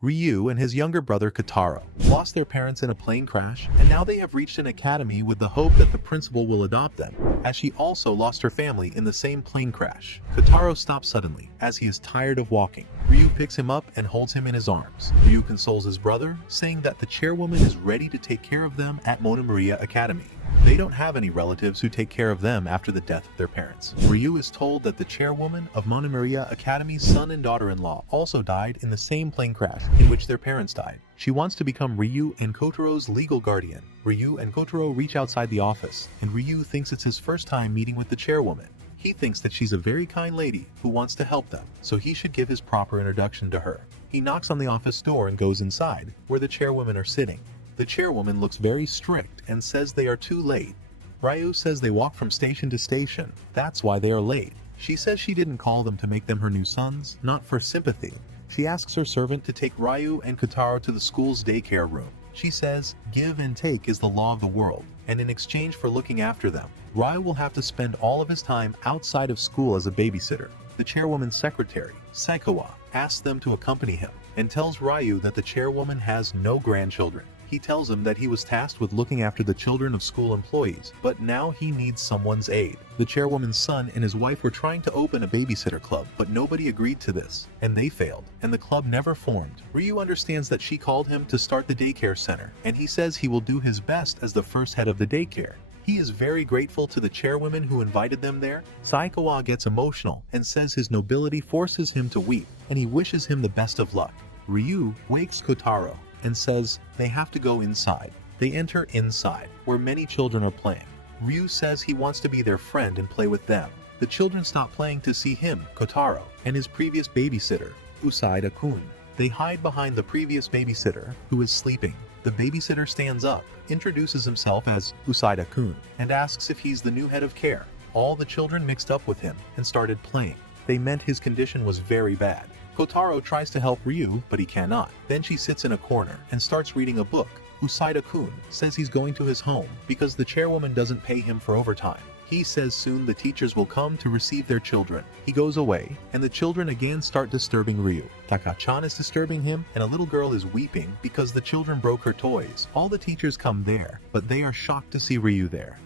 Ryu and his younger brother Kotarō lost their parents in a plane crash, and now they have reached an academy with the hope that the principal will adopt them, as she also lost her family in the same plane crash. Kotarō stops suddenly, as he is tired of walking. Ryu picks him up and holds him in his arms. Ryu consoles his brother, saying that the chairwoman is ready to take care of them at Morinomiya Academy. They don't have any relatives who take care of them after the death of their parents. Ryu is told that the chairwoman of Morinomiya Academy's son and daughter-in-law also died in the same plane crash in which their parents died. She wants to become Ryu and Kotaro's legal guardian. Ryu and Kotarō reach outside the office, and Ryu thinks it's his first time meeting with the chairwoman. He thinks that she's a very kind lady who wants to help them, so he should give his proper introduction to her. He knocks on the office door and goes inside, where the chairwomen are sitting. The chairwoman looks very strict and says they are too late. Ryu says they walk from station to station, that's why they are late. She says she didn't call them to make them her new sons, not for sympathy. She asks her servant to take Ryu and Kotarō to the school's daycare room. She says, give and take is the law of the world, and in exchange for looking after them, Ryu will have to spend all of his time outside of school as a babysitter. The chairwoman's secretary, Saikawa, asks them to accompany him, and tells Ryu that the chairwoman has no grandchildren. He tells him that he was tasked with looking after the children of school employees, but now he needs someone's aid. The chairwoman's son and his wife were trying to open a babysitter club, but nobody agreed to this, and they failed, and the club never formed. Ryu understands that she called him to start the daycare center, and he says he will do his best as the first head of the daycare. He is very grateful to the chairwoman who invited them there. Saikawa gets emotional and says his nobility forces him to weep, and he wishes him the best of luck. Ryu wakes Kotarō and says they have to go inside. They enter inside, where many children are playing. Ryu says he wants to be their friend and play with them. The children stop playing to see him, Kotarō, and his previous babysitter, Usaida-kun. They hide behind the previous babysitter, who is sleeping. The babysitter stands up, introduces himself as Usaida-kun, and asks if he's the new head of care. All the children mixed up with him and started playing. They meant his condition was very bad. Kotarō tries to help Ryu, but he cannot. Then she sits in a corner and starts reading a book. Usaida-kun says he's going to his home because the chairwoman doesn't pay him for overtime. He says soon the teachers will come to receive their children. He goes away, and the children again start disturbing Ryu. Taka-chan is disturbing him, and a little girl is weeping because the children broke her toys. All the teachers come there, but they are shocked to see Ryu there.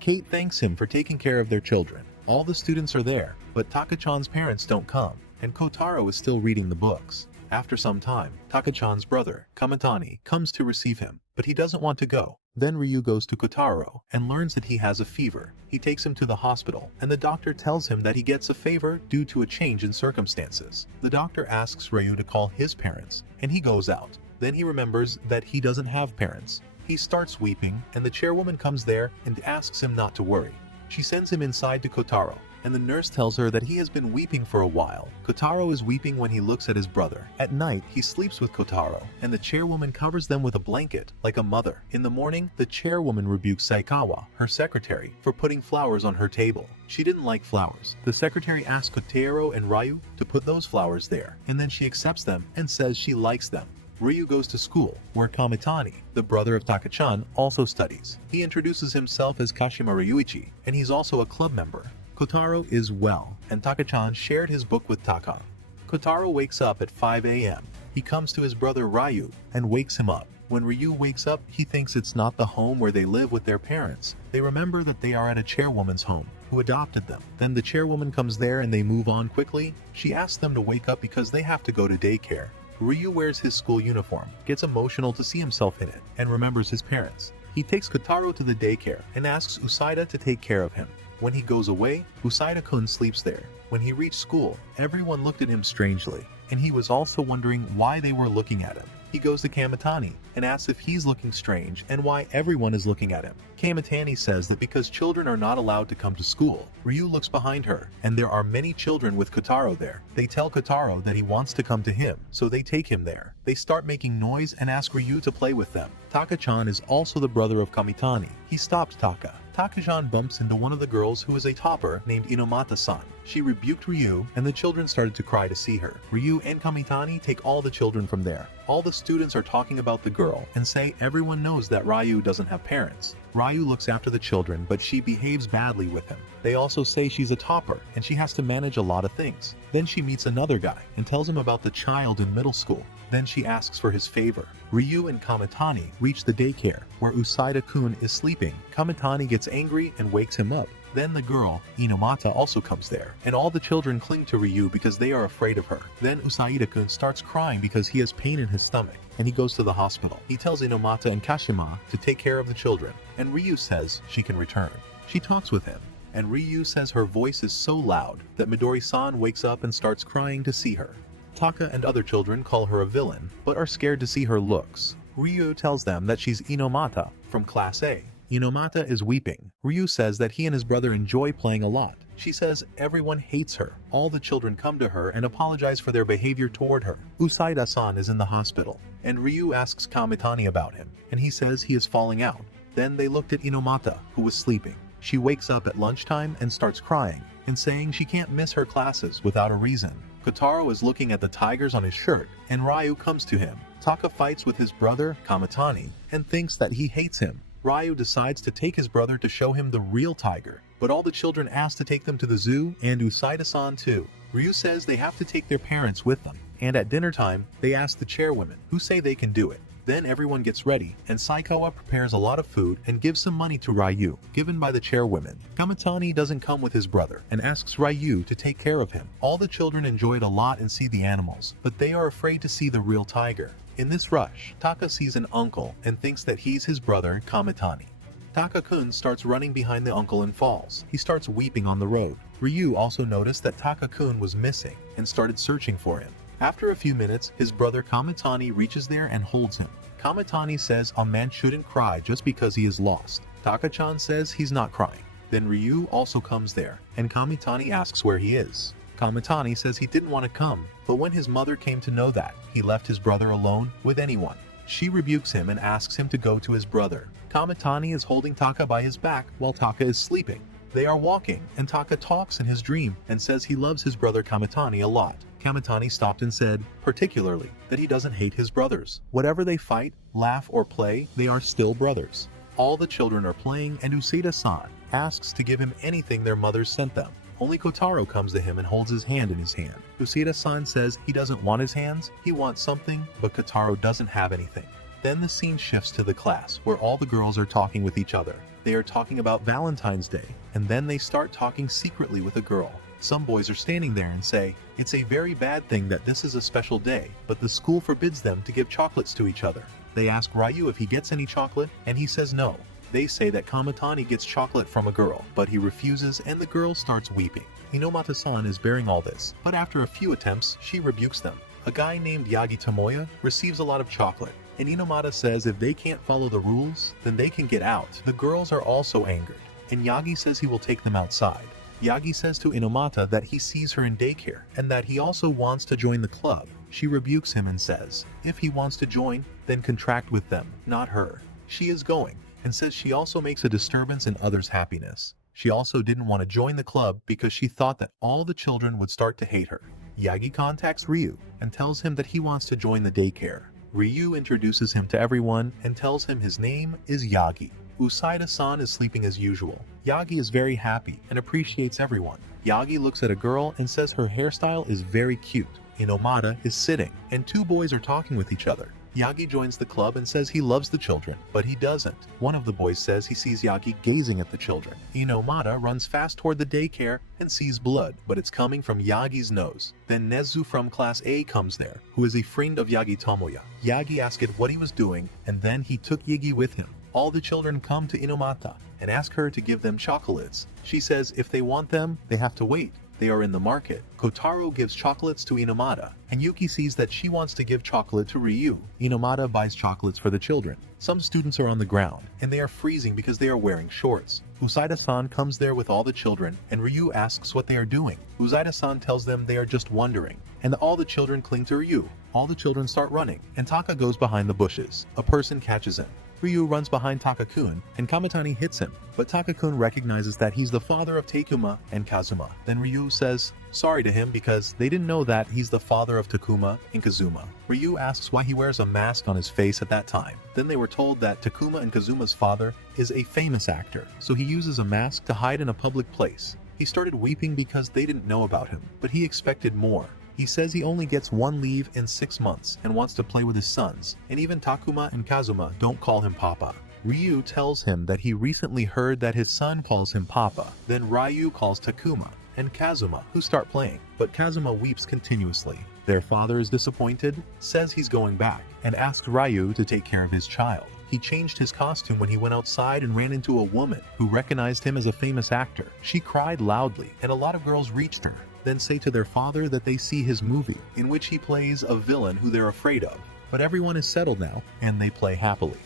Kate thanks him for taking care of their children. All the students are there, but Taka-chan's parents don't come, and Kotarō is still reading the books. After some time, Taka-chan's brother, Kamitani, comes to receive him, but he doesn't want to go. Then Ryu goes to Kotarō and learns that he has a fever. He takes him to the hospital, and the doctor tells him that he gets a favor due to a change in circumstances. The doctor asks Ryu to call his parents, and he goes out. Then he remembers that he doesn't have parents. He starts weeping, and the chairwoman comes there and asks him not to worry. She sends him inside to Kotarō, and the nurse tells her that he has been weeping for a while. Kotarō is weeping when he looks at his brother. At night, he sleeps with Kotarō, and the chairwoman covers them with a blanket, like a mother. In the morning, the chairwoman rebukes Saikawa, her secretary, for putting flowers on her table. She didn't like flowers. The secretary asks Kotarō and Ryu to put those flowers there, and then she accepts them and says she likes them. Ryu goes to school, where Kamitani, the brother of Taka-chan, also studies. He introduces himself as Kashima Ryūichi, and he's also a club member. Kotarō is well, and Taka-chan shared his book with Taka. Kotarō wakes up at 5 a.m. He comes to his brother Ryu and wakes him up. When Ryu wakes up, he thinks it's not the home where they live with their parents. They remember that they are at a chairwoman's home, who adopted them. Then the chairwoman comes there and they move on quickly. She asks them to wake up because they have to go to daycare. Ryu wears his school uniform, gets emotional to see himself in it, and remembers his parents. He takes Kotarō to the daycare and asks Usaida to take care of him. When he goes away, Usaida-kun sleeps there. When he reached school, everyone looked at him strangely, and he was also wondering why they were looking at him. He goes to Kamitani and asks if he's looking strange and why everyone is looking at him. Kamitani says that because children are not allowed to come to school. Ryu looks behind her, and there are many children with Kotarō there. They tell Kotarō that he wants to come to him, so they take him there. They start making noise and ask Ryu to play with them. Taka-chan is also the brother of Kamitani. He stops Taka. Taka-chan bumps into one of the girls who is a topper named Inomata-san. She rebuked Ryu, and the children started to cry to see her. Ryu and Kamitani take all the children from there. All the students are talking about the girl and say everyone knows that Ryu doesn't have parents. Ryu looks after the children, but she behaves badly with him. They also say she's a topper and she has to manage a lot of things. Then she meets another guy and tells him about the child in middle school. Then she asks for his favor. Ryu and Kamitani reach the daycare, where Usaida-kun is sleeping. Kamitani gets angry and wakes him up. Then the girl, Inomata, also comes there, and all the children cling to Ryu because they are afraid of her. Then Usaida-kun starts crying because he has pain in his stomach, and he goes to the hospital. He tells Inomata and Kashima to take care of the children, and Ryu says she can return. She talks with him, and Ryu says her voice is so loud that Midori-san wakes up and starts crying to see her. Taka and other children call her a villain, but are scared to see her looks. Ryu tells them that she's Inomata from Class A. Inomata is weeping. Ryu says that he and his brother enjoy playing a lot. She says everyone hates her. All the children come to her and apologize for their behavior toward her. Usaida-san is in the hospital, and Ryu asks Kamitani about him, and he says he is falling out. Then they looked at Inomata, who was sleeping. She wakes up at lunchtime and starts crying, and saying she can't miss her classes without a reason. Kotarō is looking at the tigers on his shirt, and Ryu comes to him. Taka fights with his brother, Kamitani, and thinks that he hates him. Ryu decides to take his brother to show him the real tiger, but all the children ask to take them to the zoo, and Usaida-san too. Ryu says they have to take their parents with them, and at dinner time, they ask the chairwomen, who say they can do it. Then everyone gets ready, and Saikawa prepares a lot of food and gives some money to Ryu, given by the chairwomen. Kamitani doesn't come with his brother, and asks Ryu to take care of him. All the children enjoy it a lot and see the animals, but they are afraid to see the real tiger. In this rush, Taka sees an uncle and thinks that he's his brother, Kamitani. Taka-kun starts running behind the uncle and falls. He starts weeping on the road. Ryu also noticed that Taka-kun was missing and started searching for him. After a few minutes, his brother Kamitani reaches there and holds him. Kamitani says a man shouldn't cry just because he is lost. Taka-chan says he's not crying. Then Ryu also comes there, and Kamitani asks where he is. Kamitani says he didn't want to come, but when his mother came to know that, he left his brother alone with anyone. She rebukes him and asks him to go to his brother. Kamitani is holding Taka by his back while Taka is sleeping. They are walking, and Taka talks in his dream and says he loves his brother Kamitani a lot. Kamitani stopped and said, particularly, that he doesn't hate his brothers. Whatever they fight, laugh, or play, they are still brothers. All the children are playing, and Usaida-san asks to give him anything their mothers sent them. Only Kotarō comes to him and holds his hand in his hand. Usaida-san says he doesn't want his hands, he wants something, but Kotarō doesn't have anything. Then the scene shifts to the class, where all the girls are talking with each other. They are talking about Valentine's Day, and then they start talking secretly with a girl. Some boys are standing there and say, it's a very bad thing that this is a special day, but the school forbids them to give chocolates to each other. They ask Ryu if he gets any chocolate, and he says no. They say that Kamitani gets chocolate from a girl, but he refuses and the girl starts weeping. Inomata-san is bearing all this, but after a few attempts, she rebukes them. A guy named Yagi Tomoya receives a lot of chocolate, and Inomata says if they can't follow the rules, then they can get out. The girls are also angered, and Yagi says he will take them outside. Yagi says to Inomata that he sees her in daycare, and that he also wants to join the club. She rebukes him and says, if he wants to join, then contract with them, not her. She is going, and says she also makes a disturbance in others' happiness. She also didn't want to join the club because she thought that all the children would start to hate her. Yagi contacts Ryu and tells him that he wants to join the daycare. Ryu introduces him to everyone and tells him his name is Yagi. Usaida-san is sleeping as usual. Yagi is very happy and appreciates everyone. Yagi looks at a girl and says her hairstyle is very cute. Inomata is sitting, and two boys are talking with each other. Yagi joins the club and says he loves the children, but he doesn't. One of the boys says he sees Yagi gazing at the children. Inomata runs fast toward the daycare and sees blood, but it's coming from Yagi's nose. Then Nezu from Class A comes there, who is a friend of Yagi Tomoya. Yagi asked what he was doing, and then he took Yagi with him. All the children come to Inomata and ask her to give them chocolates. She says if they want them, they have to wait. They are in the market. Kotarō gives chocolates to Inomata, and Yuki sees that she wants to give chocolate to Ryu. Inomata buys chocolates for the children. Some students are on the ground, and they are freezing because they are wearing shorts. Usaida-san comes there with all the children, and Ryu asks what they are doing. Usaida-san tells them they are just wondering, and all the children cling to Ryu. All the children start running, and Taka goes behind the bushes. A person catches him. Ryu runs behind Taka-kun, and Kamitani hits him, but Taka-kun recognizes that he's the father of Takuma and Kazuma. Then Ryu says sorry to him because they didn't know that he's the father of Takuma and Kazuma. Ryu asks why he wears a mask on his face at that time. Then they were told that Takuma and Kazuma's father is a famous actor, so he uses a mask to hide in a public place. He started weeping because they didn't know about him, but he expected more. He says he only gets one leave in 6 months and wants to play with his sons, and even Takuma and Kazuma don't call him Papa. Ryu tells him that he recently heard that his son calls him Papa. Then Ryu calls Takuma and Kazuma, who start playing, but Kazuma weeps continuously. Their father is disappointed, says he's going back, and asks Ryu to take care of his child. He changed his costume when he went outside and ran into a woman who recognized him as a famous actor. She cried loudly, and a lot of girls reached her, then say to their father that they see his movie, in which he plays a villain who they're afraid of. But everyone is settled now, and they play happily.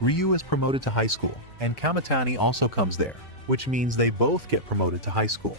Ryu is promoted to high school, and Kamitani also comes there, which means they both get promoted to high school.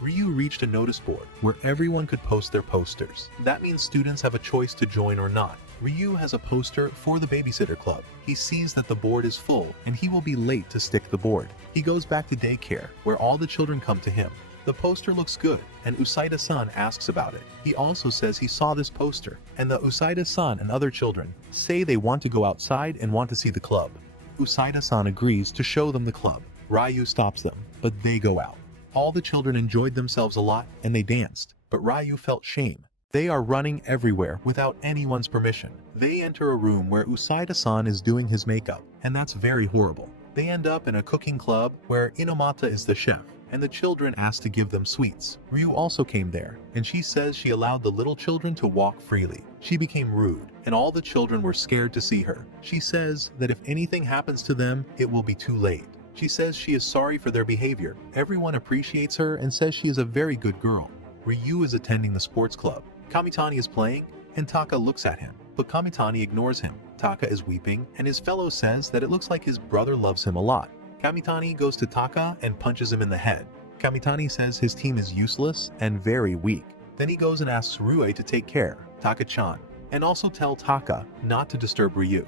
Ryu reached a notice board where everyone could post their posters. That means students have a choice to join or not. Ryu has a poster for the babysitter club. He sees that the board is full, and he will be late to stick the board. He goes back to daycare, where all the children come to him. The poster looks good, and Usaida-san asks about it. He also says he saw this poster, and the Usaida-san and other children say they want to go outside and want to see the club. Usaida-san agrees to show them the club. Ryu stops them, but they go out. All the children enjoyed themselves a lot, and they danced, but Ryu felt shame. They are running everywhere without anyone's permission. They enter a room where Usaida-san is doing his makeup, and that's very horrible. They end up in a cooking club where Inomata is the chef, and the children ask to give them sweets. Ryu also came there, and she says she allowed the little children to walk freely. She became rude, and all the children were scared to see her. She says that if anything happens to them, it will be too late. She says she is sorry for their behavior. Everyone appreciates her and says she is a very good girl. Ryu is attending the sports club. Kamitani is playing, and Taka looks at him, but Kamitani ignores him. Taka is weeping, and his fellow says that it looks like his brother loves him a lot. Kamitani goes to Taka and punches him in the head. Kamitani says his team is useless and very weak. Then he goes and asks Ryūichi to take care, Taka-chan, and also tell Taka not to disturb Ryu.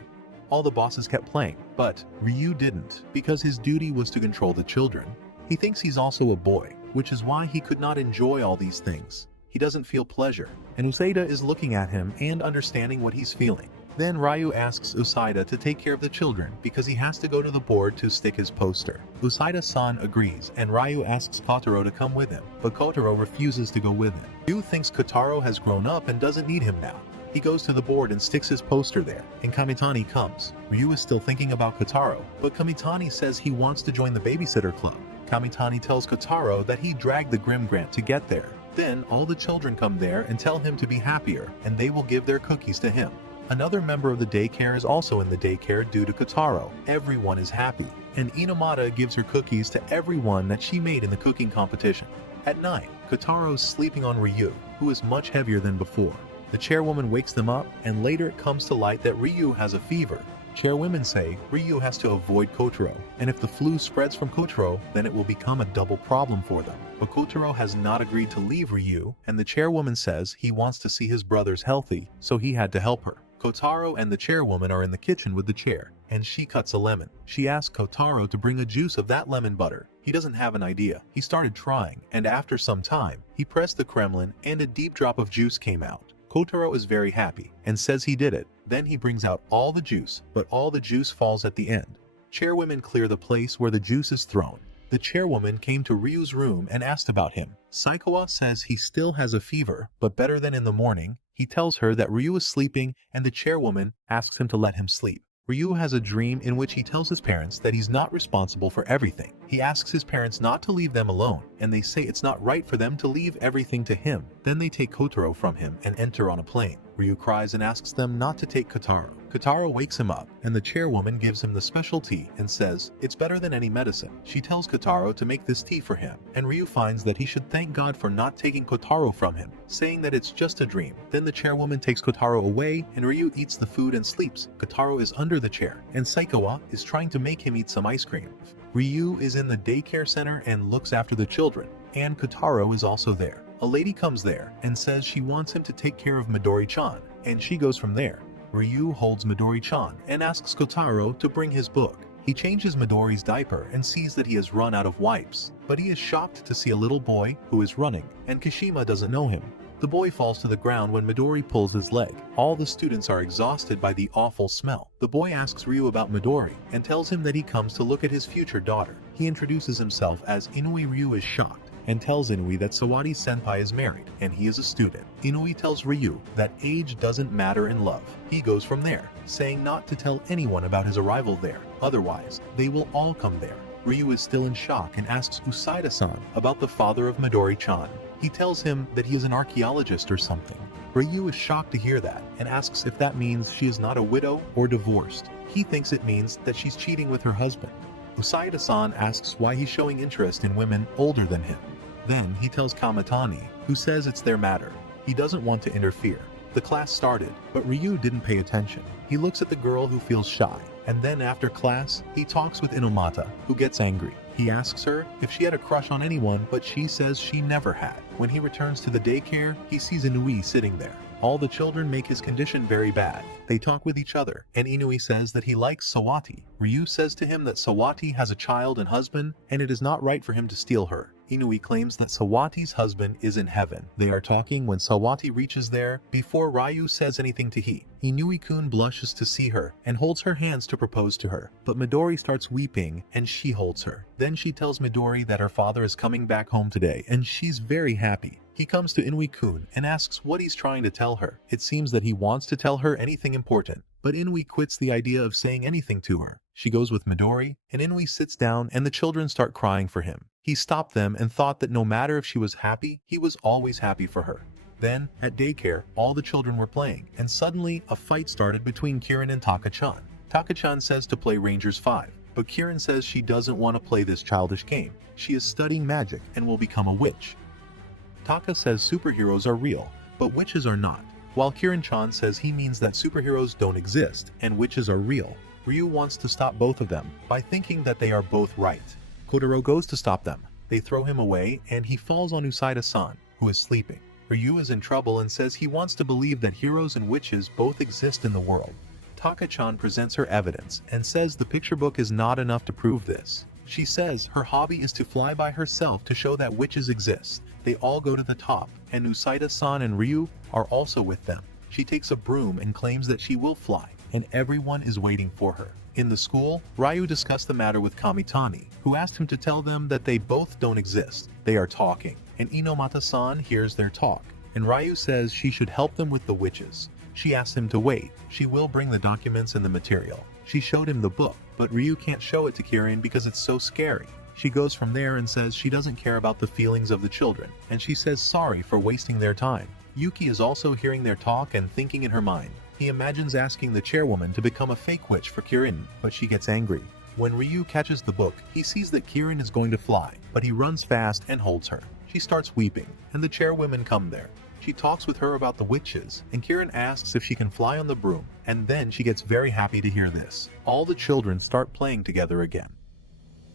All the bosses kept playing, but Ryu didn't, because his duty was to control the children. He thinks he's also a boy, which is why he could not enjoy all these things. He doesn't feel pleasure, and Usaida is looking at him and understanding what he's feeling. Then Ryu asks Usaida to take care of the children because he has to go to the board to stick his poster. Usaida-san agrees, and Ryu asks Kotarō to come with him, but Kotarō refuses to go with him. Ryu thinks Kotarō has grown up and doesn't need him now. He goes to the board and sticks his poster there, and Kamitani comes. Ryu is still thinking about Kotarō, but Kamitani says he wants to join the babysitter club. Kamitani tells Kotarō that he dragged the Grim Grant to get there. Then all the children come there and tell him to be happier, and they will give their cookies to him. Another member of the daycare is also in the daycare due to Kotarō. Everyone is happy, and Inomata gives her cookies to everyone that she made in the cooking competition. At night, Kotarō is sleeping on Ryu, who is much heavier than before. The chairwoman wakes them up, and later it comes to light that Ryu has a fever. Chairwomen say Ryu has to avoid Kotarō, and if the flu spreads from Kotarō, then it will become a double problem for them. But Kotarō has not agreed to leave Ryu, and the chairwoman says he wants to see his brothers healthy, so he had to help her. Kotarō and the chairwoman are in the kitchen with the chair, and she cuts a lemon. She asks Kotarō to bring a juice of that lemon butter. He doesn't have an idea. He started trying, and after some time, he pressed the Kremlin and a deep drop of juice came out. Kotarō is very happy and says he did it. Then he brings out all the juice, but all the juice falls at the end. Chairwomen clear the place where the juice is thrown. The chairwoman came to Ryu's room and asked about him. Saikawa says he still has a fever, but better than in the morning. He tells her that Ryu is sleeping, and the chairwoman asks him to let him sleep. Ryu has a dream in which he tells his parents that he's not responsible for everything. He asks his parents not to leave them alone, and they say it's not right for them to leave everything to him. Then they take Kotarō from him and enter on a plane. Ryu cries and asks them not to take Kotarō. Kotarō wakes him up, and the chairwoman gives him the special tea and says it's better than any medicine. She tells Kotarō to make this tea for him, and Ryu finds that he should thank God for not taking Kotarō from him, saying that it's just a dream. Then the chairwoman takes Kotarō away, and Ryu eats the food and sleeps. Kotarō is under the chair, and Saikawa is trying to make him eat some ice cream. Ryu is in the daycare center and looks after the children, and Kotarō is also there. A lady comes there and says she wants him to take care of Midori-chan, and she goes from there. Ryu holds Midori-chan and asks Kotarō to bring his book. He changes Midori's diaper and sees that he has run out of wipes, but he is shocked to see a little boy who is running, and Kashima doesn't know him. The boy falls to the ground when Midori pulls his leg. All the students are exhausted by the awful smell. The boy asks Ryu about Midori and tells him that he comes to look at his future daughter. He introduces himself as Inui. Ryu is shocked and tells Inui that Sawati-senpai is married and he is a student. Inui tells Ryu that age doesn't matter in love. He goes from there, saying not to tell anyone about his arrival there, otherwise they will all come there. Ryu is still in shock and asks Usaida-san about the father of Midori-chan. He tells him that he is an archaeologist or something. Ryu is shocked to hear that and asks if that means she is not a widow or divorced. He thinks it means that she's cheating with her husband. Usaida-san asks why he's showing interest in women older than him. Then he tells Kamitani, who says it's their matter. He doesn't want to interfere. The class started, but Ryu didn't pay attention. He looks at the girl who feels shy, and then after class, he talks with Inomata, who gets angry. He asks her if she had a crush on anyone, but she says she never had. When he returns to the daycare, he sees Inui sitting there. All the children make his condition very bad. They talk with each other, and Inui says that he likes Sawati. Ryu says to him that Sawati has a child and husband, and it is not right for him to steal her. Inui claims that Sawati's husband is in heaven. They are talking when Sawati reaches there before Ryu says anything to he. Inui-kun blushes to see her and holds her hands to propose to her, but Midori starts weeping and she holds her. Then she tells Midori that her father is coming back home today and she's very happy. He comes to Inui-kun and asks what he's trying to tell her. It seems that he wants to tell her anything important, but Inui quits the idea of saying anything to her. She goes with Midori, and Inui sits down and the children start crying for him. He stopped them and thought that no matter if she was happy, he was always happy for her. Then, at daycare, all the children were playing, and suddenly a fight started between Kirin and Taka-chan. Taka-chan says to play Rangers 5, but Kirin says she doesn't want to play this childish game. She is studying magic and will become a witch. Taka says superheroes are real, but witches are not, while Kirin-chan says he means that superheroes don't exist and witches are real. Ryu wants to stop both of them by thinking that they are both right. Kotarō goes to stop them. They throw him away and he falls on Usaida-san, who is sleeping. Ryu is in trouble and says he wants to believe that heroes and witches both exist in the world. Taka-chan presents her evidence and says the picture book is not enough to prove this. She says her hobby is to fly by herself to show that witches exist. They all go to the top, and Usaida-san and Ryu are also with them. She takes a broom and claims that she will fly, and everyone is waiting for her. In the school, Ryu discussed the matter with Kamitani, who asked him to tell them that they both don't exist. They are talking, and Inomata-san hears their talk, and Ryu says she should help them with the witches. She asks him to wait. She will bring the documents and the material. She showed him the book, but Ryu can't show it to Kirin because it's so scary. She goes from there and says she doesn't care about the feelings of the children, and she says sorry for wasting their time. Yuki is also hearing their talk and thinking in her mind. He imagines asking the chairwoman to become a fake witch for Kirin, but she gets angry. When Ryu catches the book, he sees that Kirin is going to fly, but he runs fast and holds her. She starts weeping, and the chairwomen come there. She talks with her about the witches, and Kirin asks if she can fly on the broom, and then she gets very happy to hear this. All the children start playing together again.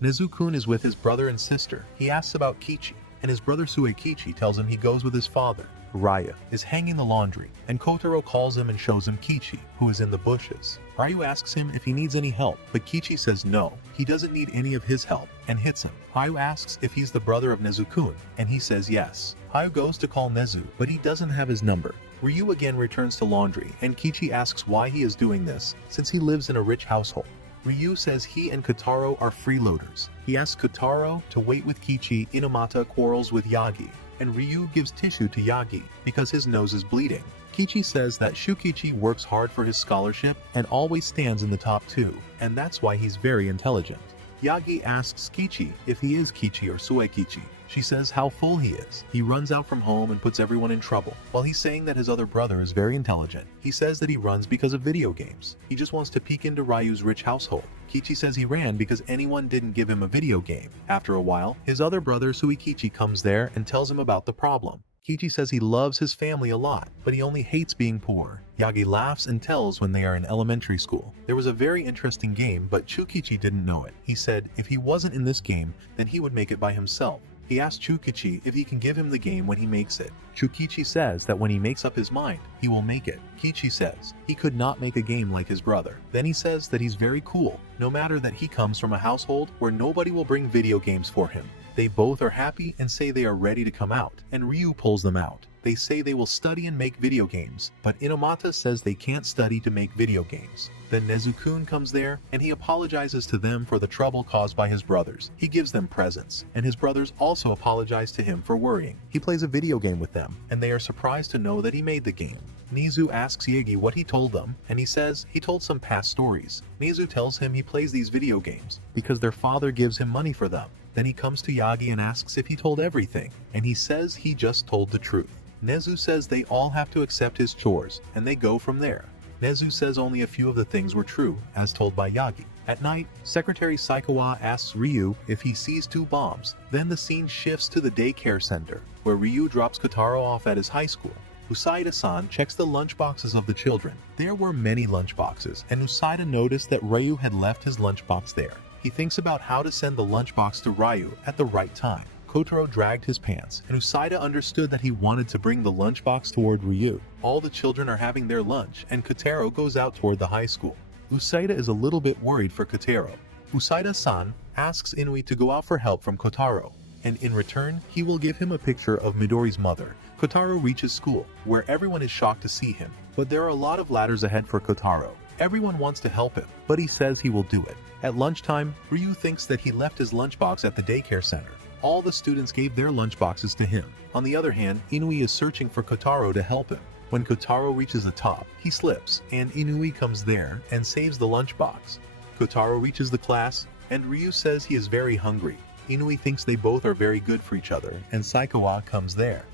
Nezu-kun is with his brother and sister. He asks about Kichi, and his brother Suekichi tells him he goes with his father. Raya is hanging the laundry, and Kotarō calls him and shows him Kichi, who is in the bushes. Ryu asks him if he needs any help, but Kichi says no, he doesn't need any of his help, and hits him. Ryu asks if he's the brother of Nezu-kun, and he says yes. Ryu goes to call Nezu, but he doesn't have his number. Ryu again returns to laundry, and Kichi asks why he is doing this, since he lives in a rich household. Ryu says he and Kotarō are freeloaders. He asks Kotarō to wait with Kichi. Inomata quarrels with Yagi, and Ryu gives tissue to Yagi because his nose is bleeding. Kichi says that Shukichi works hard for his scholarship and always stands in the top 2, and that's why he's very intelligent. Yagi asks Kichi if he is Kichi or Suekichi. She says how full he is. He runs out from home and puts everyone in trouble. While he's saying that his other brother is very intelligent, he says that he runs because of video games. He just wants to peek into Ryu's rich household. Kichi says he ran because anyone didn't give him a video game. After a while, his other brother Suekichi comes there and tells him about the problem. Kichi says he loves his family a lot, but he only hates being poor. Yagi laughs and tells when they are in elementary school. There was a very interesting game, but Shukichi didn't know it. He said if he wasn't in this game, then he would make it by himself. He asks Chukichi if he can give him the game when he makes it. Chukichi says that when he makes up his mind, he will make it. Kichi says he could not make a game like his brother. Then he says that he's very cool, no matter that he comes from a household where nobody will bring video games for him. They both are happy and say they are ready to come out, and Ryu pulls them out. They say they will study and make video games, but Inomata says they can't study to make video games. Then Nezu-kun comes there, and he apologizes to them for the trouble caused by his brothers. He gives them presents, and his brothers also apologize to him for worrying. He plays a video game with them, and they are surprised to know that he made the game. Nizu asks Yagi what he told them, and he says he told some past stories. Nizu tells him he plays these video games because their father gives him money for them. Then he comes to Yagi and asks if he told everything, and he says he just told the truth. Nezu says they all have to accept his chores, and they go from there. Nezu says only a few of the things were true, as told by Yagi. At night, Secretary Saikawa asks Ryu if he sees 2 bombs. Then the scene shifts to the daycare center, where Ryu drops Kotarō off at his high school. Usaida-san checks the lunchboxes of the children. There were many lunchboxes, and Usaida noticed that Ryu had left his lunchbox there. He thinks about how to send the lunchbox to Ryu at the right time. Kotarō dragged his pants, and Usaida understood that he wanted to bring the lunchbox toward Ryu. All the children are having their lunch, and Kotarō goes out toward the high school. Usaida is a little bit worried for Kotarō. Usaida-san asks Inui to go out for help from Kotarō, and in return, he will give him a picture of Midori's mother. Kotarō reaches school, where everyone is shocked to see him, but there are a lot of ladders ahead for Kotarō. Everyone wants to help him, but he says he will do it. At lunchtime, Ryu thinks that he left his lunchbox at the daycare center. All the students gave their lunchboxes to him. On the other hand, Inui is searching for Kotarō to help him. When Kotarō reaches the top, he slips, and Inui comes there and saves the lunchbox. Kotarō reaches the class, and Ryu says he is very hungry. Inui thinks they both are very good for each other, and Saikawa comes there.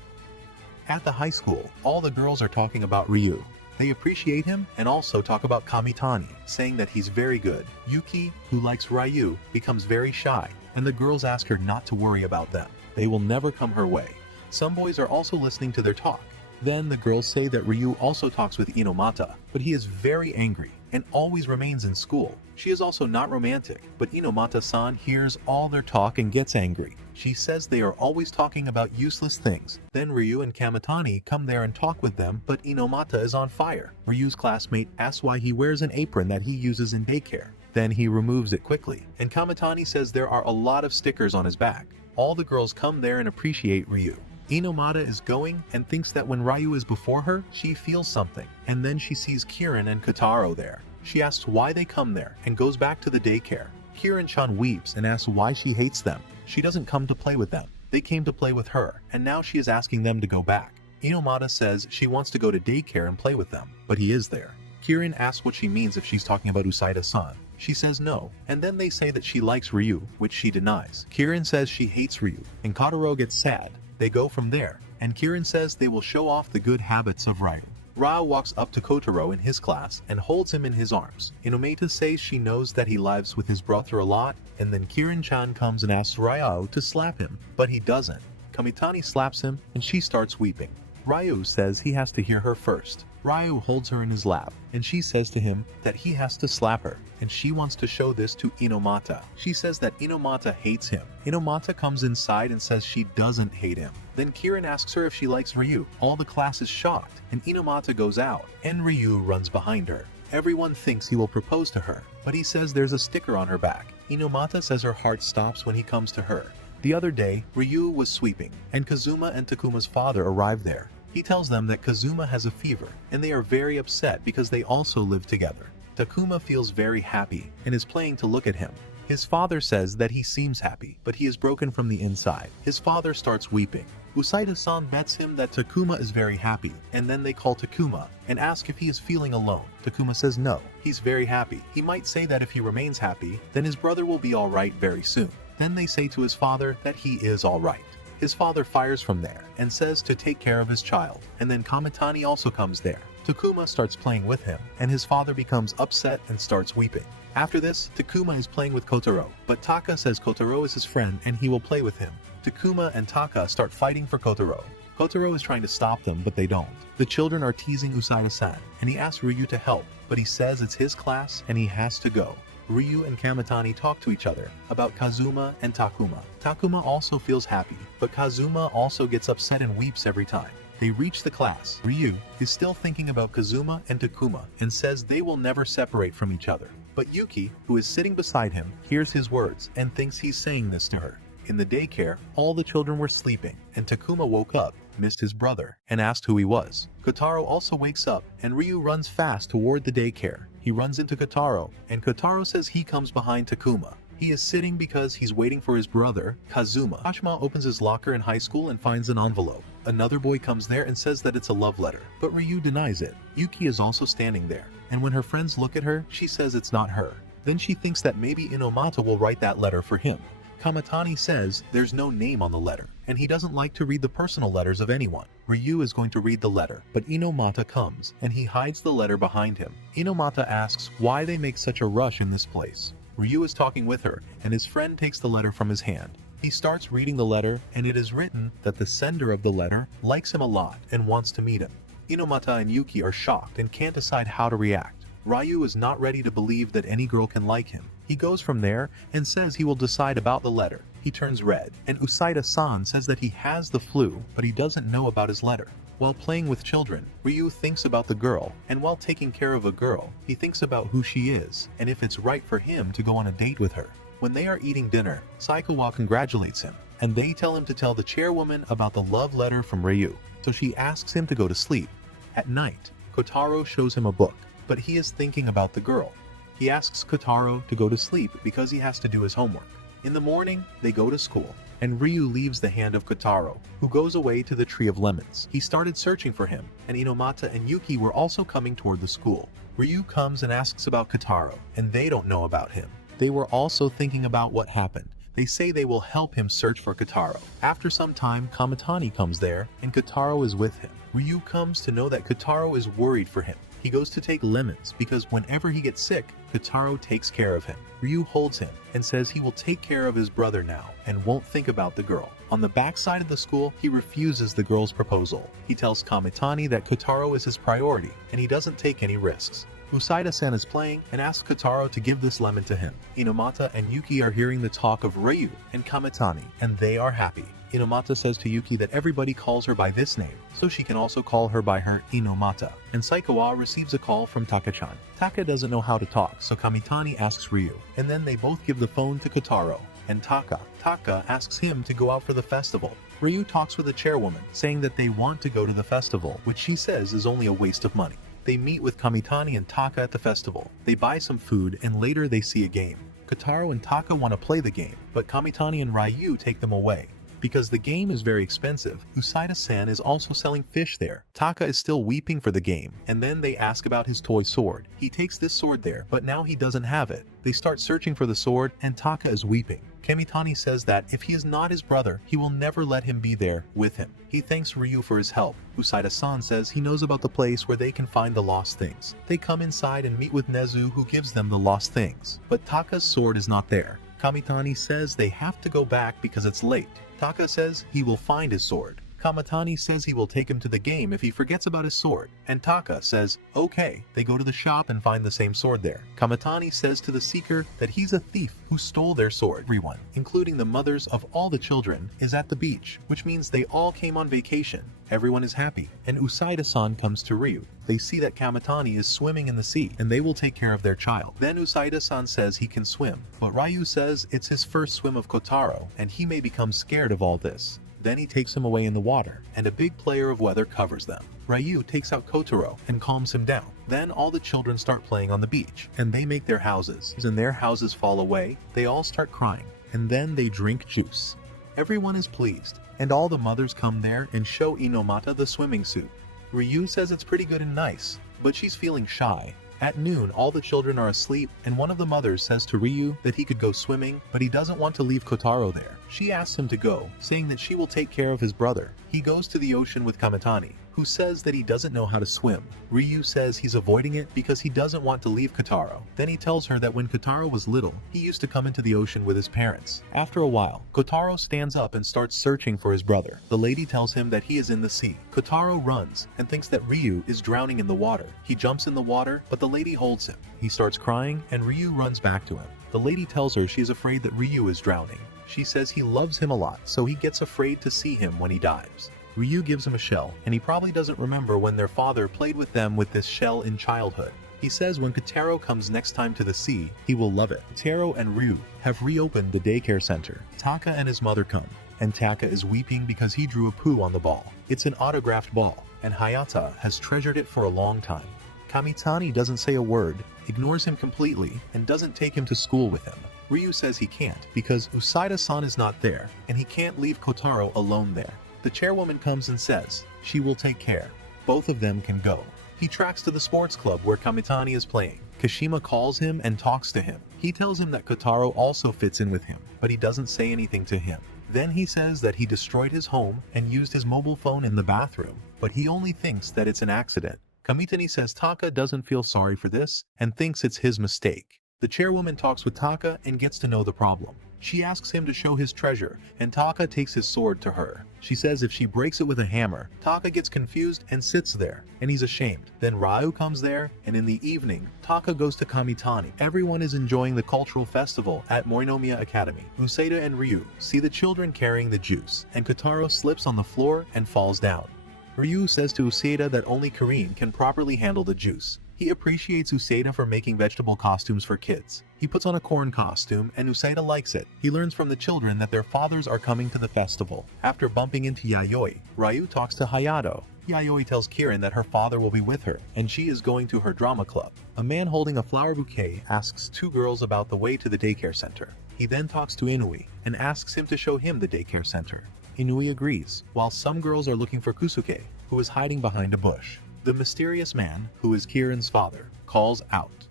At the high school, all the girls are talking about Ryu. They appreciate him and also talk about Kamitani, saying that he's very good. Yuki, who likes Ryu, becomes very shy, and the girls ask her not to worry about them. They will never come her way. Some boys are also listening to their talk. Then the girls say that Ryu also talks with Inomata, but he is very angry and always remains in school. She is also not romantic, but Inomata-san hears all their talk and gets angry. She says they are always talking about useless things. Then Ryu and Kamitani come there and talk with them, but Inomata is on fire. Ryu's classmate asks why he wears an apron that he uses in daycare. Then he removes it quickly, and Kamitani says there are a lot of stickers on his back. All the girls come there and appreciate Ryu. Inomata is going and thinks that when Ryu is before her, she feels something, and then she sees Kirin and Kotarō there. She asks why they come there and goes back to the daycare. Kirin-chan weeps and asks why she hates them. She doesn't come to play with them. They came to play with her, and now she is asking them to go back. Inomata says she wants to go to daycare and play with them, but he is there. Kirin asks what she means if she's talking about Usaida-san. She says no, and then they say that she likes Ryu, which she denies. Kirin says she hates Ryu, and Kotarō gets sad. They go from there, and Kirin says they will show off the good habits of Ryu. Rao walks up to Kotarō in his class and holds him in his arms. Inomata says she knows that he lives with his brother a lot, and then Kirin-chan comes and asks Ryu to slap him, but he doesn't. Kamitani slaps him, and she starts weeping. Ryu says he has to hear her first. Ryu holds her in his lap, and she says to him that he has to slap her, and she wants to show this to Inomata. She says that Inomata hates him. Inomata comes inside and says she doesn't hate him. Then Kirin asks her if she likes Ryu. All the class is shocked, and Inomata goes out, and Ryu runs behind her. Everyone thinks he will propose to her, but he says there's a sticker on her back. Inomata says her heart stops when he comes to her. The other day, Ryu was sweeping, and Kazuma and Takuma's father arrived there. He tells them that Kazuma has a fever, and they are very upset because they also live together. Takuma feels very happy and is playing to look at him. His father says that he seems happy, but he is broken from the inside. His father starts weeping. Usaida-san bets him that Takuma is very happy, and then they call Takuma and ask if he is feeling alone. Takuma says no, he's very happy. He might say that if he remains happy, then his brother will be alright very soon. Then they say to his father that he is alright. His father fires from there and says to take care of his child, and then Kamitani also comes there. Takuma starts playing with him, and his father becomes upset and starts weeping. After this, Takuma is playing with Kotarō, but Taka says Kotarō is his friend and he will play with him. Takuma and Taka start fighting for Kotarō. Kotarō is trying to stop them, but they don't. The children are teasing Usaida-san, and he asks Ryu to help, but he says it's his class and he has to go. Ryu and Kamitani talk to each other about Kazuma and Takuma. Takuma also feels happy, but Kazuma also gets upset and weeps every time. They reach the class. Ryu is still thinking about Kazuma and Takuma and says they will never separate from each other. But Yuki, who is sitting beside him, hears his words and thinks he's saying this to her. In the daycare, all the children were sleeping, and Takuma woke up, missed his brother, and asked who he was. Kotarō also wakes up, and Ryu runs fast toward the daycare. He runs into Kotarō, and Kotarō says he comes behind Takuma. He is sitting because he's waiting for his brother, Kazuma. Kashima opens his locker in high school and finds an envelope. Another boy comes there and says that it's a love letter, but Ryu denies it. Yuki is also standing there, and when her friends look at her, she says it's not her. Then she thinks that maybe Inomata will write that letter for him. Kamitani says there's no name on the letter, and he doesn't like to read the personal letters of anyone. Ryu is going to read the letter, but Inomata comes, and he hides the letter behind him. Inomata asks why they make such a rush in this place. Ryu is talking with her, and his friend takes the letter from his hand. He starts reading the letter, and it is written that the sender of the letter likes him a lot and wants to meet him. Inomata and Yuki are shocked and can't decide how to react. Ryu is not ready to believe that any girl can like him. He goes from there and says he will decide about the letter. He turns red, and Usaida-san says that he has the flu, but he doesn't know about his letter. While playing with children, Ryu thinks about the girl, and while taking care of a girl, he thinks about who she is, and if it's right for him to go on a date with her. When they are eating dinner, Saikawa congratulates him, and they tell him to tell the chairwoman about the love letter from Ryu, so she asks him to go to sleep. At night, Kotarō shows him a book, but he is thinking about the girl. He asks Kotarō to go to sleep because he has to do his homework. In the morning, they go to school, and Ryu leaves the hand of Kotarō, who goes away to the Tree of Lemons. He started searching for him, and Inomata and Yuki were also coming toward the school. Ryu comes and asks about Kotarō, and they don't know about him. They were also thinking about what happened. They say they will help him search for Kotarō. After some time, Kamitani comes there, and Kotarō is with him. Ryu comes to know that Kotarō is worried for him. He goes to take lemons because whenever he gets sick, Kotarō takes care of him. Ryu holds him and says he will take care of his brother now and won't think about the girl. On the backside of the school, he refuses the girl's proposal. He tells Kamitani that Kotarō is his priority and he doesn't take any risks. Usaida-san is playing and asks Kotarō to give this lemon to him. Inomata and Yuki are hearing the talk of Ryu and Kamitani, and they are happy. Inomata says to Yuki that everybody calls her by this name, so she can also call her by her Inomata. And Saikawa receives a call from Taka-chan. Taka doesn't know how to talk, so Kamitani asks Ryu, and then they both give the phone to Kotarō and Taka. Taka asks him to go out for the festival. Ryu talks with the chairwoman, saying that they want to go to the festival, which she says is only a waste of money. They meet with Kamitani and Taka at the festival. They buy some food, and later they see a game. Kotarō and Taka want to play the game, but Kamitani and Ryu take them away. Because the game is very expensive, Usaida-san is also selling fish there. Taka is still weeping for the game, and then they ask about his toy sword. He takes this sword there, but now he doesn't have it. They start searching for the sword, and Taka is weeping. Kamitani says that if he is not his brother, he will never let him be there with him. He thanks Ryu for his help. Usaida-san says he knows about the place where they can find the lost things. They come inside and meet with Nezu, who gives them the lost things. But Taka's sword is not there. Kamitani says they have to go back because it's late. Taka says he will find his sword. Kamitani says he will take him to the game if he forgets about his sword, and Taka says, okay. They go to the shop and find the same sword there. Kamitani says to the seeker that he's a thief who stole their sword. Everyone, including the mothers of all the children, is at the beach, which means they all came on vacation. Everyone is happy, and Usaida-san comes to Ryu. They see that Kamitani is swimming in the sea, and they will take care of their child. Then Usaida-san says he can swim, but Ryu says it's his first swim of Kotarō, and he may become scared of all this. Then he takes him away in the water, and a big player of weather covers them. Ryu takes out Kotarō and calms him down. Then all the children start playing on the beach, and they make their houses. When their houses fall away, they all start crying, and then they drink juice. Everyone is pleased, and all the mothers come there and show Inomata the swimming suit. Ryu says it's pretty good and nice, but she's feeling shy. At noon, all the children are asleep, and one of the mothers says to Ryu that he could go swimming, but he doesn't want to leave Kotarō there. She asks him to go, saying that she will take care of his brother. He goes to the ocean with Kamitani, who says that he doesn't know how to swim. Ryū says he's avoiding it because he doesn't want to leave Kotarō. Then he tells her that when Kotarō was little, he used to come into the ocean with his parents. After a while, Kotarō stands up and starts searching for his brother. The lady tells him that he is in the sea. Kotarō runs and thinks that Ryū is drowning in the water. He jumps in the water, but the lady holds him. He starts crying and Ryū runs back to him. The lady tells her she is afraid that Ryū is drowning. She says he loves him a lot, so he gets afraid to see him when he dives. Ryū gives him a shell, and he probably doesn't remember when their father played with them with this shell in childhood. He says when Kotarō comes next time to the sea, he will love it. Kotarō and Ryū have reopened the daycare center. Taka and his mother come, and Taka is weeping because he drew a poo on the ball. It's an autographed ball, and Hayata has treasured it for a long time. Kamitani doesn't say a word, ignores him completely, and doesn't take him to school with him. Ryū says he can't because Usaida-san is not there, and he can't leave Kotarō alone there. The chairwoman comes and says she will take care. Both of them can go. He tracks to the sports club where Kamitani is playing. Kashima calls him and talks to him. He tells him that Kotarō also fits in with him, but he doesn't say anything to him. Then he says that he destroyed his home and used his mobile phone in the bathroom, but he only thinks that it's an accident. Kamitani says Taka doesn't feel sorry for this and thinks it's his mistake. The chairwoman talks with Taka and gets to know the problem. She asks him to show his treasure, and Taka takes his sword to her. She says if she breaks it with a hammer, Taka gets confused and sits there, and he's ashamed. Then Ryu comes there, and in the evening, Taka goes to Kamitani. Everyone is enjoying the cultural festival at Morinomiya Academy. Usaida and Ryū see the children carrying the juice, and Kotarō slips on the floor and falls down. Ryū says to Usaida that only Karin can properly handle the juice. He appreciates Usaida for making vegetable costumes for kids. He puts on a corn costume and Usaida likes it. He learns from the children that their fathers are coming to the festival. After bumping into Yayoi, Ryu talks to Hayato. Yayoi tells Kirin that her father will be with her and she is going to her drama club. A man holding a flower bouquet asks two girls about the way to the daycare center. He then talks to Inui and asks him to show him the daycare center. Inui agrees, while some girls are looking for Kusuke, who is hiding behind a bush. The mysterious man, who is Kirin's father, calls out,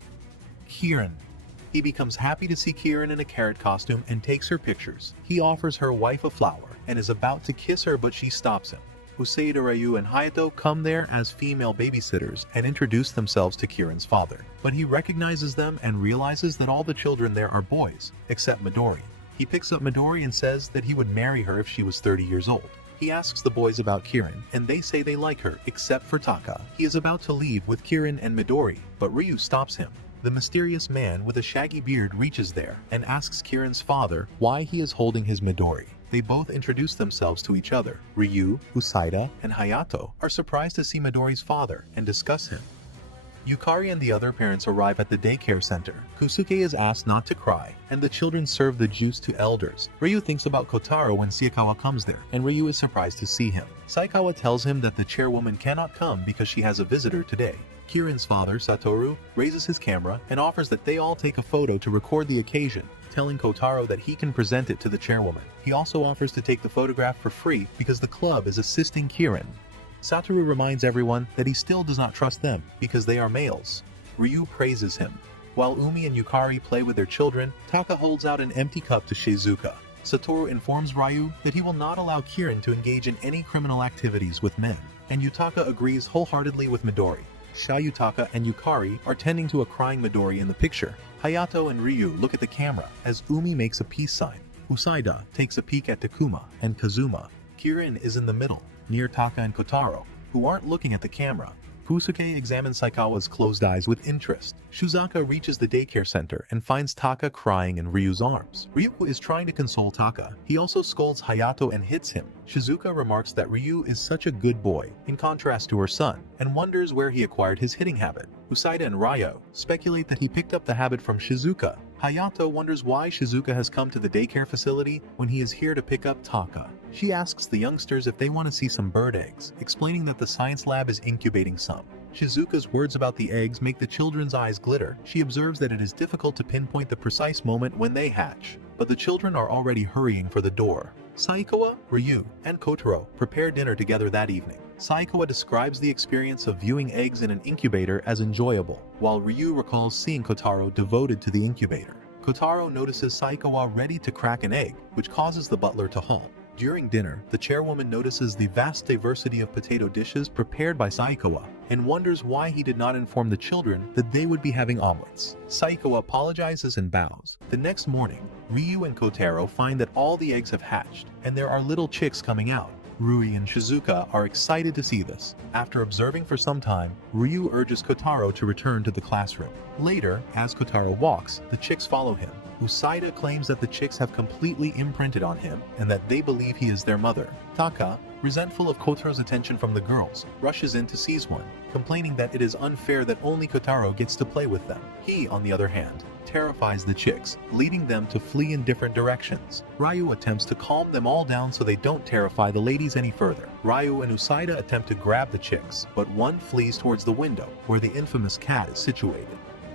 "Kirin." He becomes happy to see Kirin in a carrot costume and takes her pictures. He offers her wife a flower and is about to kiss her, but she stops him. Usaida, Ryu, and Hayato come there as female babysitters and introduce themselves to Kirin's father. But he recognizes them and realizes that all the children there are boys, except Midori. He picks up Midori and says that he would marry her if she was 30 years old. He asks the boys about Kirin, and they say they like her, except for Taka. He is about to leave with Kirin and Midori, but Ryu stops him. The mysterious man with a shaggy beard reaches there and asks Kirin's father why he is holding his Midori. They both introduce themselves to each other. Ryu, Usaida, and Hayato are surprised to see Midori's father and discuss him. Yukari and the other parents arrive at the daycare center. Kusuke is asked not to cry, and the children serve the juice to elders. Ryu thinks about Kotarō when Saikawa comes there, and Ryu is surprised to see him. Saikawa tells him that the chairwoman cannot come because she has a visitor today. Kirin's father, Satoru, raises his camera and offers that they all take a photo to record the occasion, telling Kotarō that he can present it to the chairwoman. He also offers to take the photograph for free because the club is assisting Kirin. Satoru reminds everyone that he still does not trust them because they are males. Ryu praises him. While Umi and Yukari play with their children, Taka holds out an empty cup to Shizuka. Satoru informs Ryu that he will not allow Kirin to engage in any criminal activities with men, and Yutaka agrees wholeheartedly with Midori. Shayutaka and Yukari are tending to a crying Midori in the picture. Hayato and Ryu look at the camera as Umi makes a peace sign. Usaida takes a peek at Takuma and Kazuma. Kirin is in the middle, near Taka and Kotarō, who aren't looking at the camera. Kusuke examines Saikawa's closed eyes with interest. Shuzaka reaches the daycare center and finds Taka crying in Ryu's arms. Ryu is trying to console Taka. He also scolds Hayato and hits him. Shizuka remarks that Ryu is such a good boy, in contrast to her son, and wonders where he acquired his hitting habit. Usaida and Ryo speculate that he picked up the habit from Shizuka. Hayato wonders why Shizuka has come to the daycare facility when he is here to pick up Taka. She asks the youngsters if they want to see some bird eggs, explaining that the science lab is incubating some. Shizuka's words about the eggs make the children's eyes glitter. She observes that it is difficult to pinpoint the precise moment when they hatch, but the children are already hurrying for the door. Saikawa, Ryu, and Kotarō prepare dinner together that evening. Saikawa describes the experience of viewing eggs in an incubator as enjoyable, while Ryu recalls seeing Kotarō devoted to the incubator. Kotarō notices Saikawa ready to crack an egg, which causes the butler to halt. During dinner, the chairwoman notices the vast diversity of potato dishes prepared by Saikawa and wonders why he did not inform the children that they would be having omelets. Saikawa apologizes and bows. The next morning, Ryu and Kotarō find that all the eggs have hatched and there are little chicks coming out. Ryūichi and Shizuka are excited to see this. After observing for some time, Ryu urges Kotarō to return to the classroom. Later, as Kotarō walks, the chicks follow him. Usaida claims that the chicks have completely imprinted on him and that they believe he is their mother. Taka, resentful of Kotaro's attention from the girls, rushes in to seize one, complaining that it is unfair that only Kotarō gets to play with them. He, on the other hand, terrifies the chicks, leading them to flee in different directions. Ryu attempts to calm them all down so they don't terrify the ladies any further. Ryu and Usaida attempt to grab the chicks, but one flees towards the window, where the infamous cat is situated.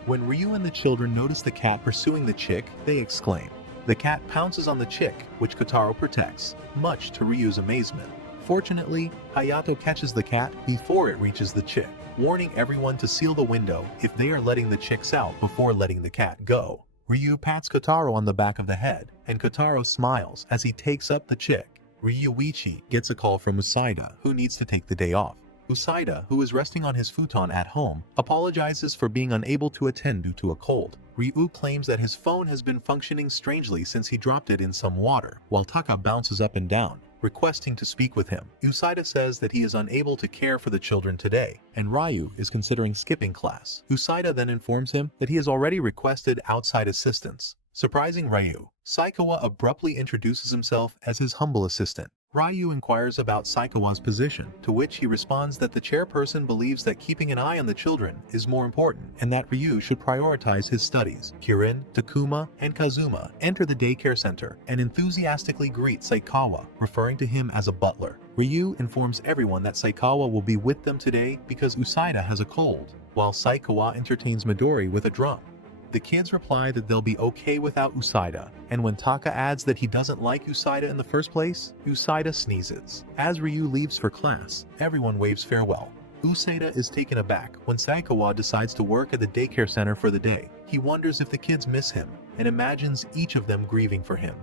When Ryu and the children notice the cat pursuing the chick, they exclaim. The cat pounces on the chick, which Kotarō protects, much to Ryu's amazement. Fortunately, Hayato catches the cat before it reaches the chick, warning everyone to seal the window if they are letting the chicks out before letting the cat go. Ryu pats Kotarō on the back of the head, and Kotarō smiles as he takes up the chick. Ryūichi gets a call from Usaida, who needs to take the day off. Usaida, who is resting on his futon at home, apologizes for being unable to attend due to a cold. Ryu claims that his phone has been functioning strangely since he dropped it in some water, while Taka bounces up and down, requesting to speak with him. Usaida says that he is unable to care for the children today, and Ryu is considering skipping class. Usaida then informs him that he has already requested outside assistance. Surprising Ryu, Saikawa abruptly introduces himself as his humble assistant. Ryu inquires about Saikawa's position, to which he responds that the chairperson believes that keeping an eye on the children is more important, and that Ryu should prioritize his studies. Kirin, Takuma, and Kazuma enter the daycare center and enthusiastically greet Saikawa, referring to him as a butler. Ryu informs everyone that Saikawa will be with them today because Usaida has a cold, while Saikawa entertains Midori with a drum. The kids reply that they'll be okay without Usaida, and when Taka adds that he doesn't like Usaida in the first place, Usaida sneezes. As Ryu leaves for class, everyone waves farewell. Usaida is taken aback when Saikawa decides to work at the daycare center for the day. He wonders if the kids miss him, and imagines each of them grieving for him.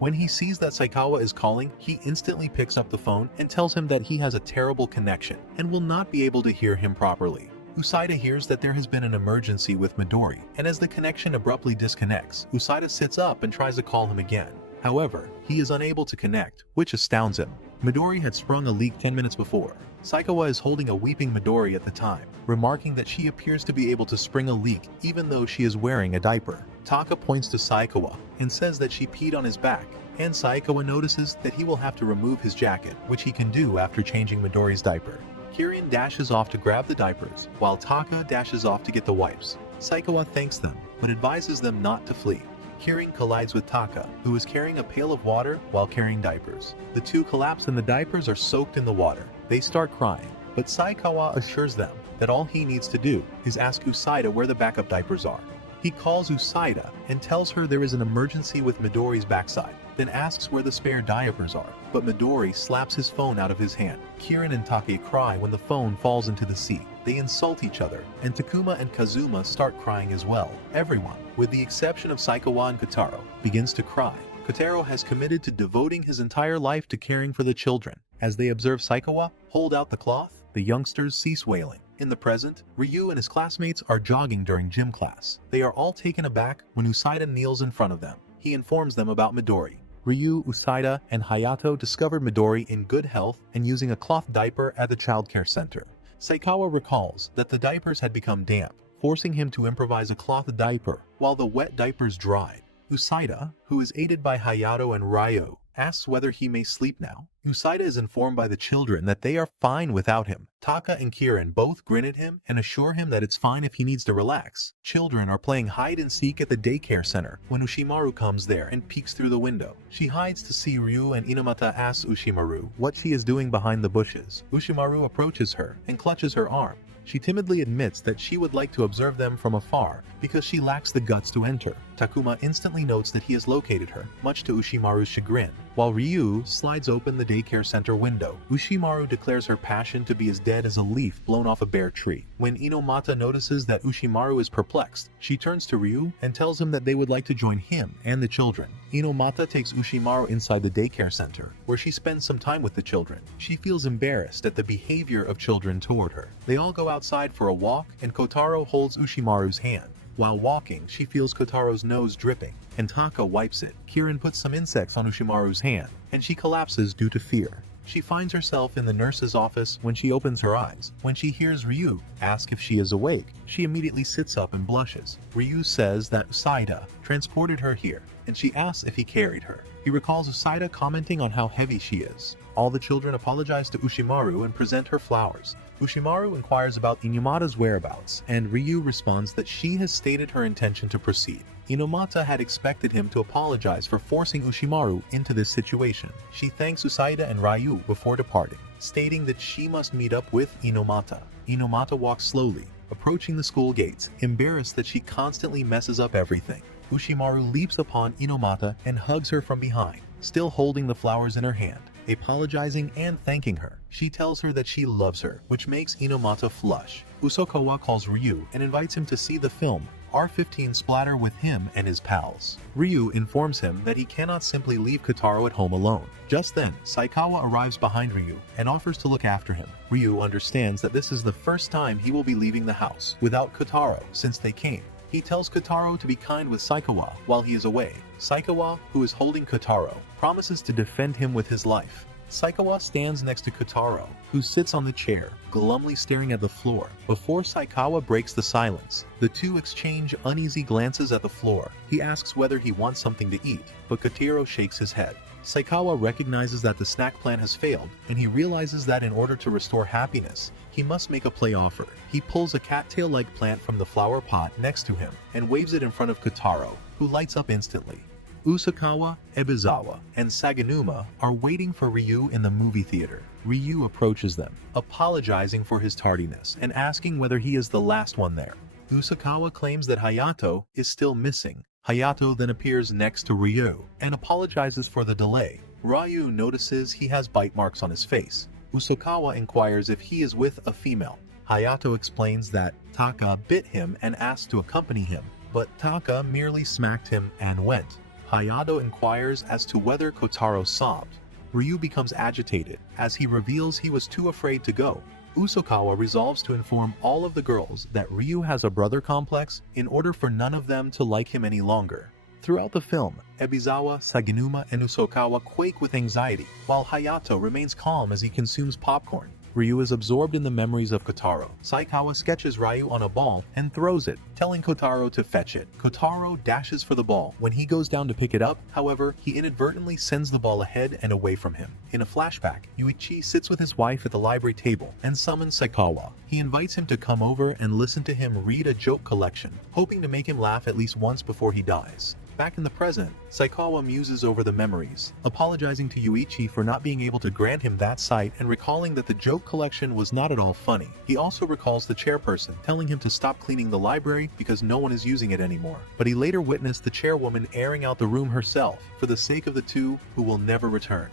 When he sees that Saikawa is calling, he instantly picks up the phone and tells him that he has a terrible connection and will not be able to hear him properly. Usaida hears that there has been an emergency with Midori, and as the connection abruptly disconnects, Usaida sits up and tries to call him again. However, he is unable to connect, which astounds him. Midori had sprung a leak 10 minutes before. Saikawa is holding a weeping Midori at the time, remarking that she appears to be able to spring a leak even though she is wearing a diaper. Taka points to Saikawa and says that she peed on his back, and Saikawa notices that he will have to remove his jacket, which he can do after changing Midori's diaper. Kirin dashes off to grab the diapers, while Taka dashes off to get the wipes. Saikawa thanks them, but advises them not to flee. Kirin collides with Taka, who is carrying a pail of water while carrying diapers. The two collapse and the diapers are soaked in the water. They start crying, but Saikawa assures them that all he needs to do is ask Usaida where the backup diapers are. He calls Usaida and tells her there is an emergency with Midori's backside, then asks where the spare diapers are, but Midori slaps his phone out of his hand. Kirin and Take cry when the phone falls into the sea. They insult each other, and Takuma and Kazuma start crying as well. Everyone, with the exception of Saikawa and Kotarō, begins to cry. Kotarō has committed to devoting his entire life to caring for the children. As they observe Saikawa hold out the cloth, the youngsters cease wailing. In the present, Ryu and his classmates are jogging during gym class. They are all taken aback when Usaida kneels in front of them. He informs them about Midori. Ryu, Usaida, and Hayato discovered Midori in good health and using a cloth diaper at the childcare center. Saikawa recalls that the diapers had become damp, forcing him to improvise a cloth diaper while the wet diapers dried. Usaida, who is aided by Hayato and Ryu, asks whether he may sleep now. Usaida is informed by the children that they are fine without him. Taka and Kirin both grin at him and assure him that it's fine if he needs to relax. Children are playing hide and seek at the daycare center when Ushimaru comes there and peeks through the window. She hides to see Ryu, and Inamata asks Ushimaru what she is doing behind the bushes. Ushimaru approaches her and clutches her arm. She timidly admits that she would like to observe them from afar because she lacks the guts to enter. Takuma instantly notes that he has located her, much to Ushimaru's chagrin, while Ryu slides open the daycare center window. Ushimaru declares her passion to be as dead as a leaf blown off a bare tree. When Inomata notices that Ushimaru is perplexed, she turns to Ryu and tells him that they would like to join him and the children. Inomata takes Ushimaru inside the daycare center, where she spends some time with the children. She feels embarrassed at the behavior of children toward her. They all go outside for a walk, and Kotarō holds Ushimaru's hand. While walking, she feels Kotaro's nose dripping, and Taka wipes it. Kirin puts some insects on Ushimaru's hand, and she collapses due to fear. She finds herself in the nurse's office when she opens her eyes. When she hears Ryu ask if she is awake, she immediately sits up and blushes. Ryu says that Usaida transported her here, and she asks if he carried her. He recalls Usaida commenting on how heavy she is. All the children apologize to Ushimaru and present her flowers. Ushimaru inquires about Inomata's whereabouts, and Ryu responds that she has stated her intention to proceed. Inomata had expected him to apologize for forcing Ushimaru into this situation. She thanks Usaida and Ryu before departing, stating that she must meet up with Inomata. Inomata walks slowly, approaching the school gates, embarrassed that she constantly messes up everything. Ushimaru leaps upon Inomata and hugs her from behind, still holding the flowers in her hand. Apologizing and thanking her, she tells her that she loves her, which makes Inomata flush. Usokawa calls Ryu and invites him to see the film R15 splatter with him and his pals. Ryu informs him that he cannot simply leave Kotarō at home alone. Just then, Saikawa arrives behind Ryu and offers to look after him. Ryu understands that this is the first time he will be leaving the house without Kotarō since they came. He tells Kotarō to be kind with Saikawa while he is away. Saikawa, who is holding Kotarō, promises to defend him with his life. Saikawa stands next to Kotarō, who sits on the chair, glumly staring at the floor. Before Saikawa breaks the silence, the two exchange uneasy glances at the floor. He asks whether he wants something to eat, but Kotarō shakes his head. Saikawa recognizes that the snack plan has failed, and he realizes that in order to restore happiness, he must make a play offer. He pulls a cattail-like plant from the flower pot next to him and waves it in front of Kotarō, who lights up instantly. Usakawa, Ebizawa, and Saganuma are waiting for Ryu in the movie theater. Ryu approaches them, apologizing for his tardiness and asking whether he is the last one there. Usakawa claims that Hayato is still missing. Hayato then appears next to Ryu and apologizes for the delay. Ryu notices he has bite marks on his face. Usakawa inquires if he is with a female. Hayato explains that Taka bit him and asked to accompany him, but Taka merely smacked him and went. Hayato inquires as to whether Kotarō sobbed. Ryu becomes agitated as he reveals he was too afraid to go. Usakawa resolves to inform all of the girls that Ryu has a brother complex in order for none of them to like him any longer. Throughout the film, Ebizawa, Saganuma, and Usakawa quake with anxiety, while Hayato remains calm as he consumes popcorn. Ryu is absorbed in the memories of Kotarō. Saikawa sketches Ryu on a ball and throws it, telling Kotarō to fetch it. Kotarō dashes for the ball. When he goes down to pick it up, however, he inadvertently sends the ball ahead and away from him. In a flashback, Ryūichi sits with his wife at the library table and summons Saikawa. He invites him to come over and listen to him read a joke collection, hoping to make him laugh at least once before he dies. Back in the present, Saikawa muses over the memories, apologizing to Ryūichi for not being able to grant him that sight and recalling that the joke collection was not at all funny. He also recalls the chairperson telling him to stop cleaning the library because no one is using it anymore. But he later witnessed the chairwoman airing out the room herself for the sake of the two who will never return.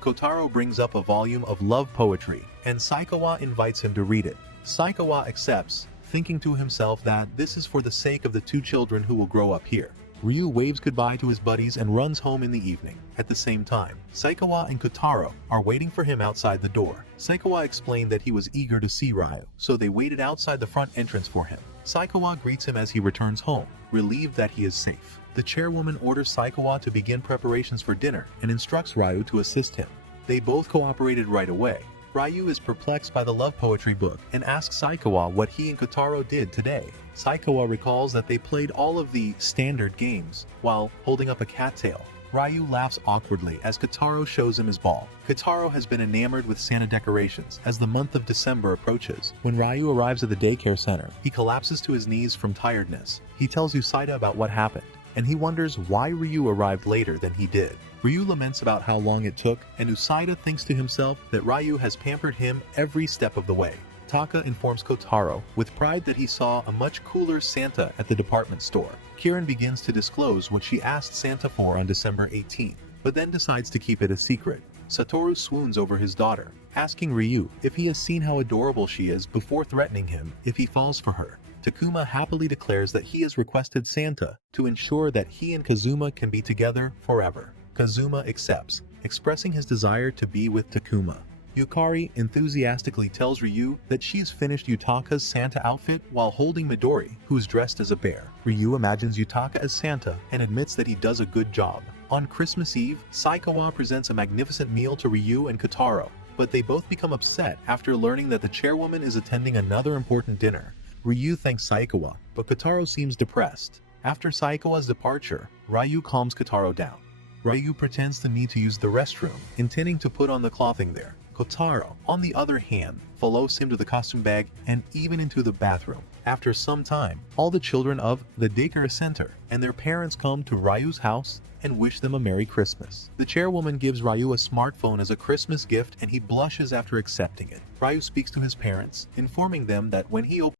Kotarō brings up a volume of love poetry, and Saikawa invites him to read it. Saikawa accepts, thinking to himself that this is for the sake of the two children who will grow up here. Ryu waves goodbye to his buddies and runs home in the evening. At the same time, Saikawa and Kotarō are waiting for him outside the door. Saikawa explained that he was eager to see Ryu, so they waited outside the front entrance for him. Saikawa greets him as he returns home, relieved that he is safe. The chairwoman orders Saikawa to begin preparations for dinner and instructs Ryu to assist him. They both cooperated right away. Ryu is perplexed by the love poetry book and asks Saikawa what he and Kotarō did today. Saikawa recalls that they played all of the standard games while holding up a cattail. Ryu laughs awkwardly as Kotarō shows him his ball. Kotarō has been enamored with Santa decorations as the month of December approaches. When Ryu arrives at the daycare center, he collapses to his knees from tiredness. He tells Usaida about what happened, and he wonders why Ryu arrived later than he did. Ryu laments about how long it took, and Usaida thinks to himself that Ryu has pampered him every step of the way. Taka informs Kotarō with pride that he saw a much cooler Santa at the department store. Kirin begins to disclose what she asked Santa for on December 18th, but then decides to keep it a secret. Satoru swoons over his daughter, asking Ryu if he has seen how adorable she is before threatening him if he falls for her. Takuma happily declares that he has requested Santa to ensure that he and Kazuma can be together forever. Kazuma accepts, expressing his desire to be with Takuma. Yukari enthusiastically tells Ryu that she's finished Yutaka's Santa outfit while holding Midori, who's dressed as a bear. Ryu imagines Yutaka as Santa and admits that he does a good job. On Christmas Eve, Saikawa presents a magnificent meal to Ryu and Kotarō, but they both become upset after learning that the chairwoman is attending another important dinner. Ryu thanks Saikawa, but Kotarō seems depressed. After Saikawa's departure, Ryu calms Kotarō down. Ryu pretends the need to use the restroom, intending to put on the clothing there. Kotarō, on the other hand, follows him to the costume bag and even into the bathroom. After some time, all the children of the daycare center and their parents come to Ryu's house and wish them a Merry Christmas. The chairwoman gives Ryu a smartphone as a Christmas gift and he blushes after accepting it. Ryu speaks to his parents, informing them that when he opens